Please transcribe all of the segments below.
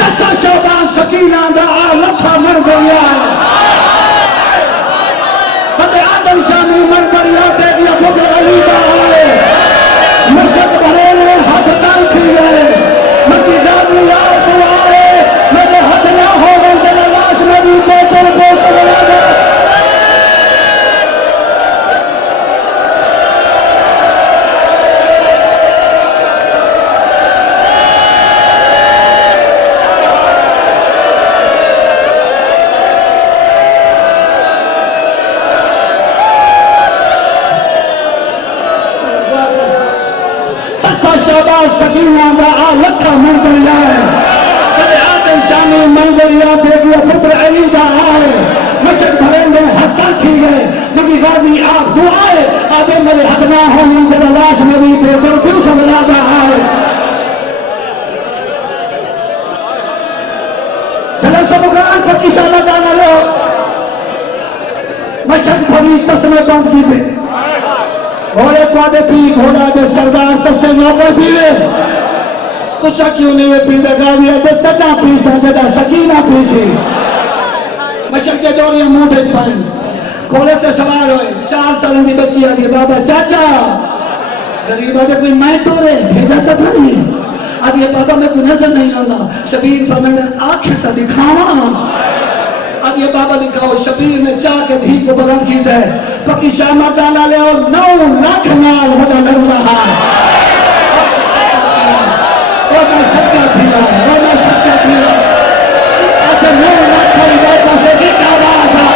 दसा शोभा सकीना दा लखा मर गया बदे आदम शामी मर गया ते दिया फुकर अली दा आए मशक भरे ने हाथ ताल थी गए मक्की जादी यार दुआए मेरे हाथ ना हो गए तेरा लाश नबी को तेरे पोस लगा दे सकीना लखा मर गया कदे आदम शामी मर गया बेगिया फुकर अली दा आए मशक भरे ने हक थी गए नबी गाजी आप दुआए आदे मेरे हक ना होनी तेरा लाश नबी पे पर क्यों समझा दा आए चलो सब कुरान 25 साल का लो मशक भरी तस्मे बंद की पे घोड़े पादे पी घोड़ा दे सरदार तसे नौकर पीवे तुसा क्यों नहीं पींदा गादिया दे तड़ा पीसा जदा सकीना पीसी मशक के दौरे मुंह पाए घोड़े ते सवार होए 4 साल की बच्ची आ गई बाबा चाचा गरीब आदे कोई मैं तोरे भेजा तो नहीं आदि बाबा में कोई नजर नहीं आता शबीर फरमाने आंखें तो दिखावा अब ये बाबा दिखाओ शबीर ने जाके धी को बुलंद की है पकी शामा डाला ले और 9 लाख नाल बड़ा लड़ रहा वो मैं सच्चा फिरा वो मैं सच्चा फिरा ऐसे 9 लाख की बातों से भी आवाज आ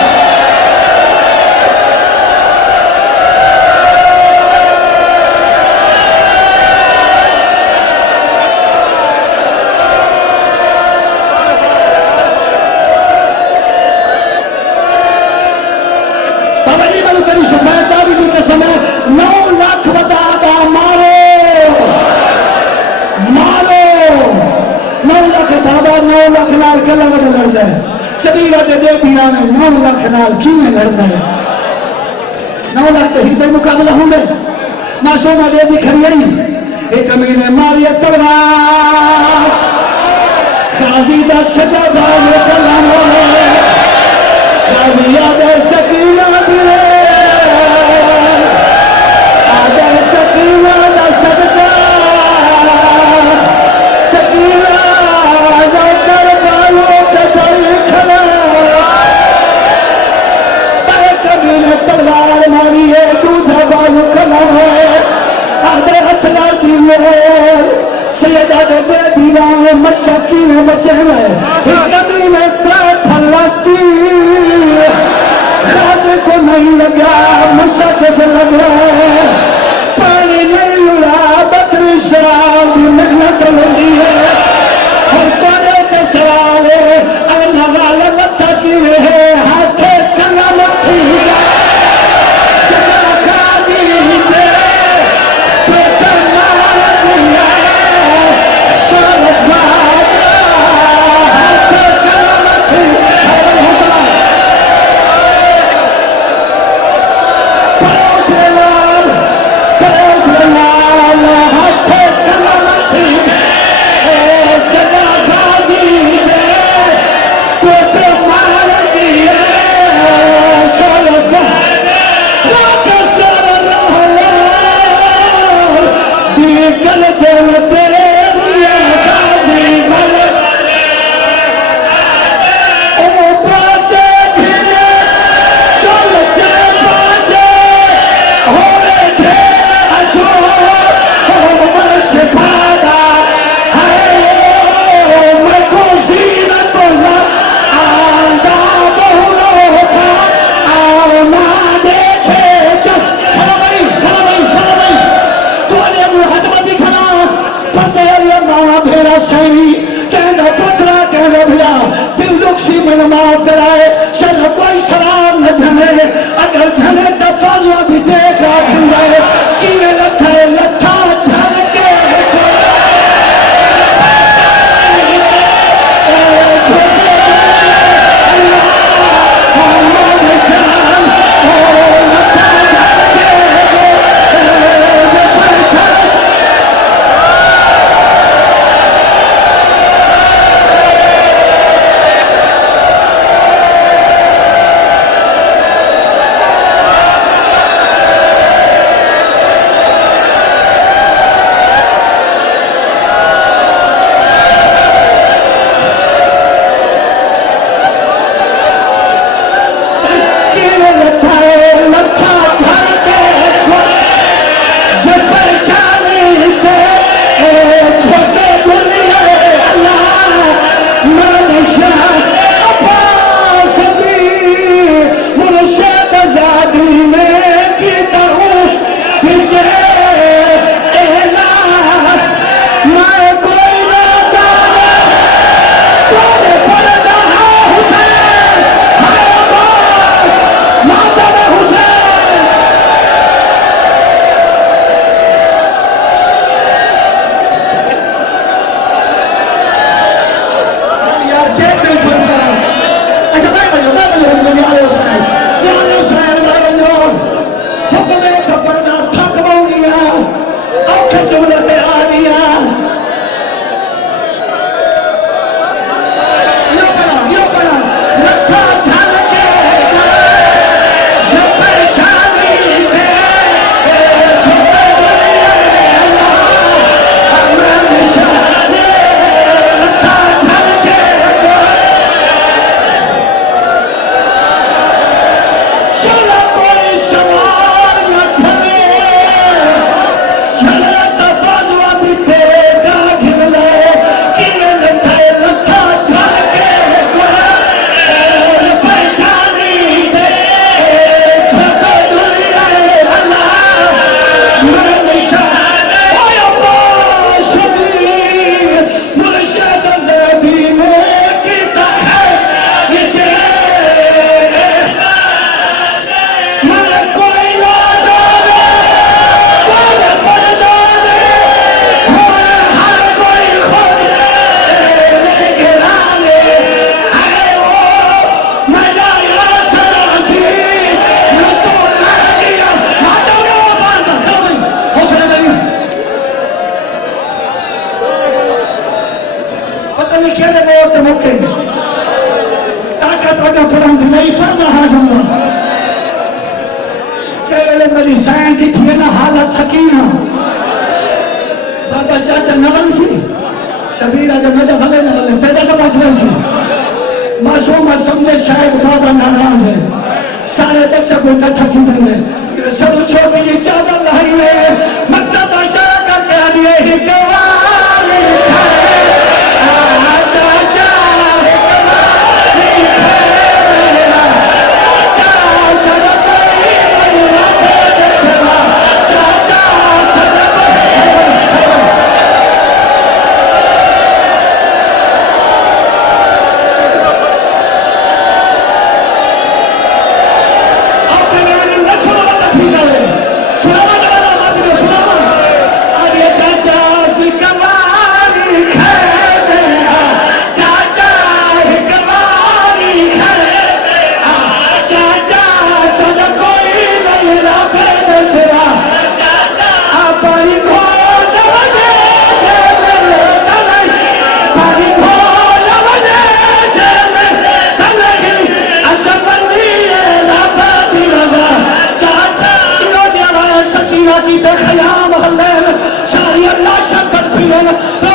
शबीर दे दिया ने 9 लाख नाल किवें लड़ना है 9 लाख तो ही मुकाबला होंगे मासूमा दे दी खड़ी एक कमीने मारिया तलवार गाजी दा सजा बाज कलाम होए गाजिया दे सकीना दिले आदे सकीना दा सदका सकीना दा करबालो ते तलवार मारी है दूधा बालू खला है आधे असला दिले सैयदा दे दीवाने मशकी में बचे हुए कभी में फलाती खाद को नहीं लगा मशक से लगा पानी नहीं उड़ा बकरी शराब मेहनत लगी है हम कोने के सवाले अनवाल लता की है हाथे कंगा मखी मौत मुके ताकत वजह पढ़ंद नहीं पढ़ना हाजमा चेले मेरी सैन की थी ना हालत सकीना बाबा चाचा नवन सी शबीरा जब मैं भले न भले पैदा तो बचपन सी मासूम समझे शायद बाबा नाराज है सारे बच्चे को इकट्ठा की सब छोटी जी चादर लाई है मतलब इशारा करके आ दिए ही कवाली चाचा की देखया महल सारी अल्लाह शक्कर पी